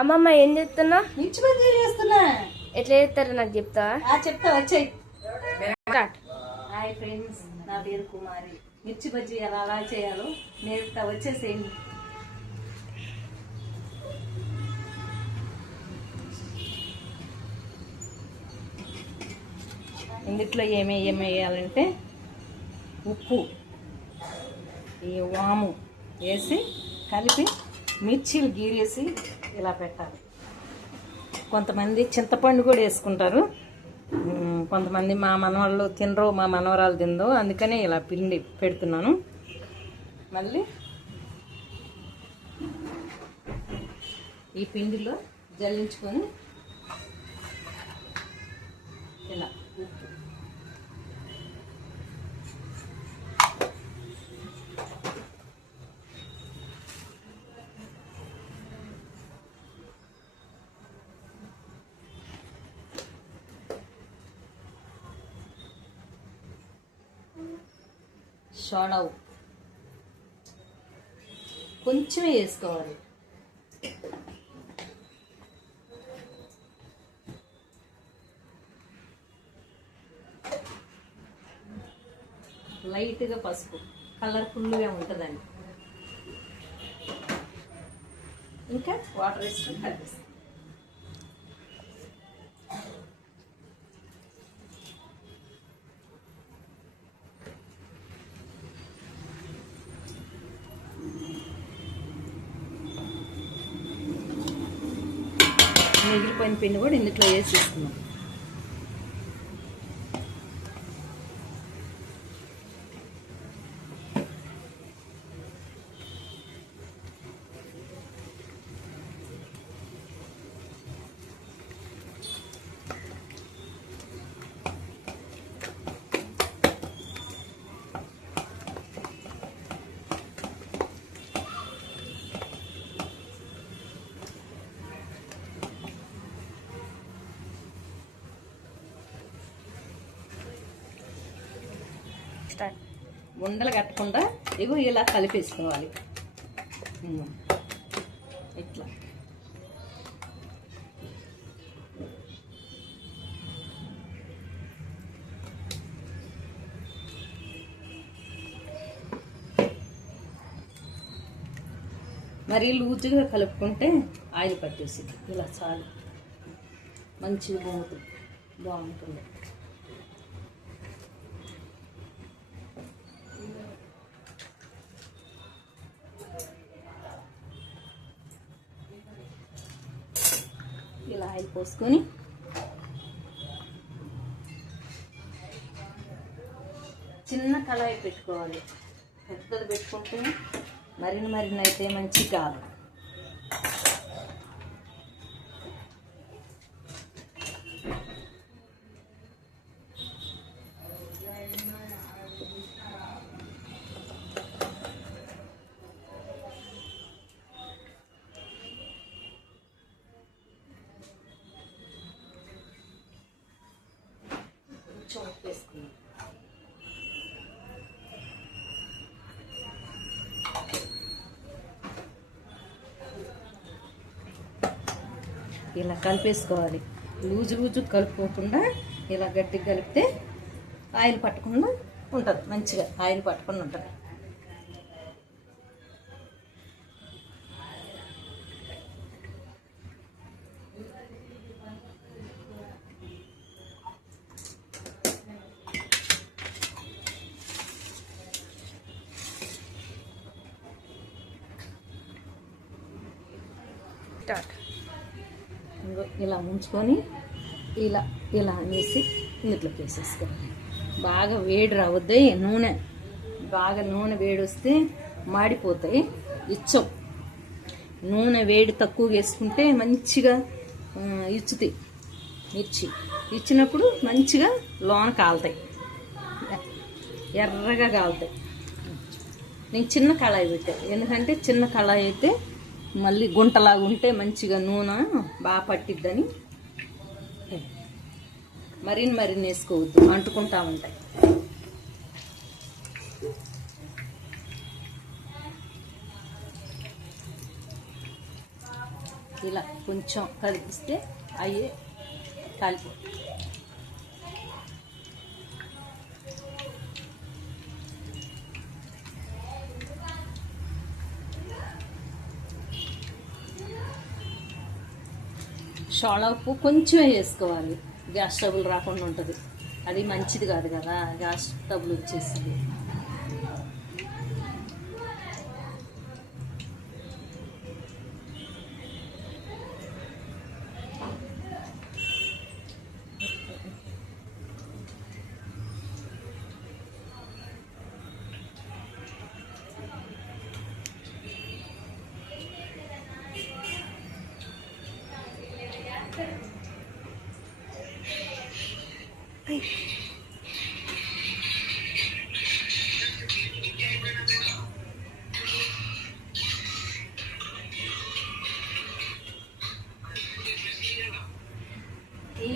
అమ్మమ్మ ఏం చేస్తున్నా? మిర్చి బజ్జీలు చేస్తున్నా. ఎట్లా చేస్తారో నాకు చెప్తావా? చెప్తా, వచ్చాయి. హాయ్ ఫ్రెండ్స్, నా పేరు కుమారి. మిర్చి బజ్జీ ఎలా చేయాలో నేర్పుతా, వచ్చేసేయండి. ఇందులో ఏమేమి వేయాలంటే ఉప్పు, ఈ వాము వేసి కలిపి మిర్చీలు గీరేసి ఇలా పెట్టాలి. కొంతమంది చింతపండు కూడా వేసుకుంటారు. కొంతమంది మా మనవాళ్ళు తినరు, మా మనవరాలు తిందో, అందుకనే ఇలా పిండి పెడుతున్నాను. మళ్ళీ ఈ పిండిలో జల్లించుకొని ఇలా ఉప్పు, సోడా కొంచెమే వేసుకోవాలి. లైట్గా పసుపు, కలర్ఫుల్గా ఉంటుందండి. ఇంకా వాటర్ వేసుకొని కలిపేస్తాం. మిగిలిపోయిన పిండి కూడా ఇందులో వేసేస్తున్నాం. ఉండలు కట్టకుండా ఇగో ఇలా కలిపేసుకోవాలి. ఇట్లా మరీ లూజుగా కలుపుకుంటే ఆయిల్ పట్టేసింది. ఇలా చాలు, మంచిగా బాగుంటుంది. ఇలా ఆయిల్ పోసుకొని చిన్న కళాయి పెట్టుకోవాలి. పెద్దది పెట్టుకుంటే మరిన్ని అయితే మంచి కాదు. వేసుకున్నాం. ఇలా కలిపేసుకోవాలి. లూజు కలుపుకోకుండా ఇలా గట్టిగా కలిపితే ఆయిల్ పట్టకుండా ఉంటుంది. మంచిగా ఆయిల్ పట్టకుండా ఉంటుంది. ఇలా ఉంచుకొని ఇలా అనేసి ఇందులోకి వేసేసుకోవాలి. బాగా వేడి రావద్దు. నూనె వేడి వస్తే మాడిపోతాయి, ఇచ్చవు. నూనె వేడి తక్కువ వేసుకుంటే మంచిగా ఇచ్చుతాయి. మిర్చి ఇచ్చినప్పుడు మంచిగా లోన కాలుతాయి, ఎర్రగా కాలుతాయి. నేను చిన్న కళాయి పెట్టాను, ఎందుకంటే చిన్న కళాయి అయితే మళ్ళీ గుంటలాగా ఉంటే మంచిగా నూనె బాగా పట్టిద్దని. మరిన్ని వేసుకోవద్దు, అంటుకుంటా ఉంటాయి. ఇలా కొంచెం కలిపిస్తే అవి కాలిపో. సోడా ఉప్పు కొంచెమే వేసుకోవాలి, గ్యాస్ ట్రబుల్ రాకుండా ఉంటుంది. అది మంచిది కాదు కదా, గ్యాస్ ట్రబుల్ వచ్చేసింది.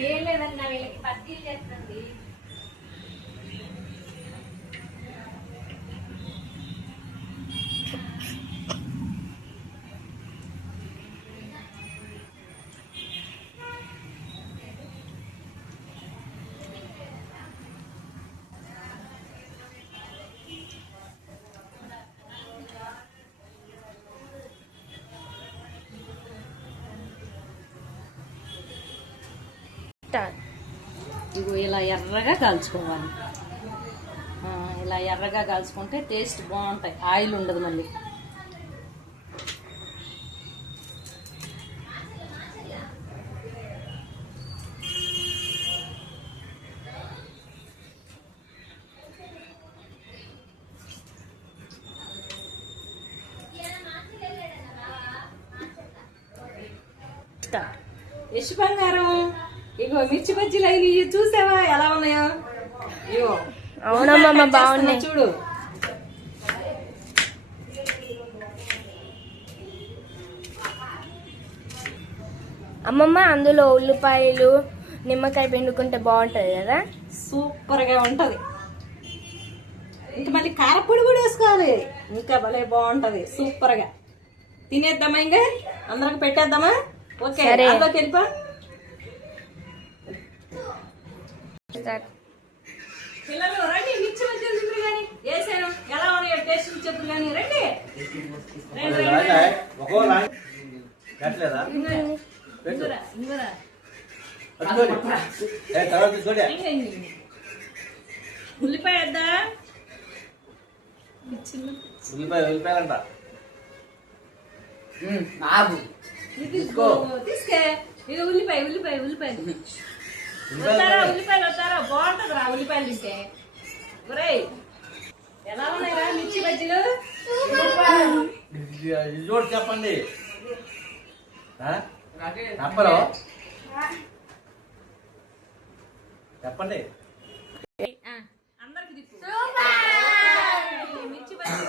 ఏం లేదన్నా వీళ్ళకి పట్టీలు చేస్తుంది. ఇగో ఇలా ఎర్రగా కాల్చుకోవాలి. ఇలా ఎర్రగా కాల్చుకుంటే టేస్ట్ బాగుంటాయి, ఆయిల్ ఉండదు మళ్ళీ. యశ్ బంగారం, ఇగో మిర్చి బజ్జీలు అయినాయి, చూసావా ఎలా ఉన్నాయో? ఇగో అవునమ్మా బాగున్నాయి చూడు. అమ్మమ్మ అందులో ఉల్లిపాయలు నిమ్మకాయ పిండుకుంటే బాగుంటది కదా. సూపర్ గా ఉంటది. ఇంకా మళ్ళీ కారపొడి కూడా వేసుకోవాలి, ఇంకా భలే బాగుంటది. సూపర్ గా తినేద్దామా? ఇంకా అందరికి పెట్టేద్దామా? ఓకే, అందులోకి వెళ్ళిపో. పిల్లలు రండి, మిర్చి బజ్జీలు తింటారు కానీ వేసాను, ఎలా ఉన్నాయో టేస్ట్ చెప్పులు కానీ రండి. ఉల్లిపాయ వద్దా? ఉల్లిపాయలంట తీసుకే. ఇక ఉల్లిపాయ ఉల్లిపాయ ఉల్లిపాయలు వస్తారా? ఉల్లిపాయలు వస్తారా? బాగుంటది రా ఉల్లిపాయలు తింటే. ఒరేయ్ ఎలా ఉన్నాయిరా మిర్చి బజ్జీలు? చూడు చెప్పండి. చెప్పరు చెప్పండి.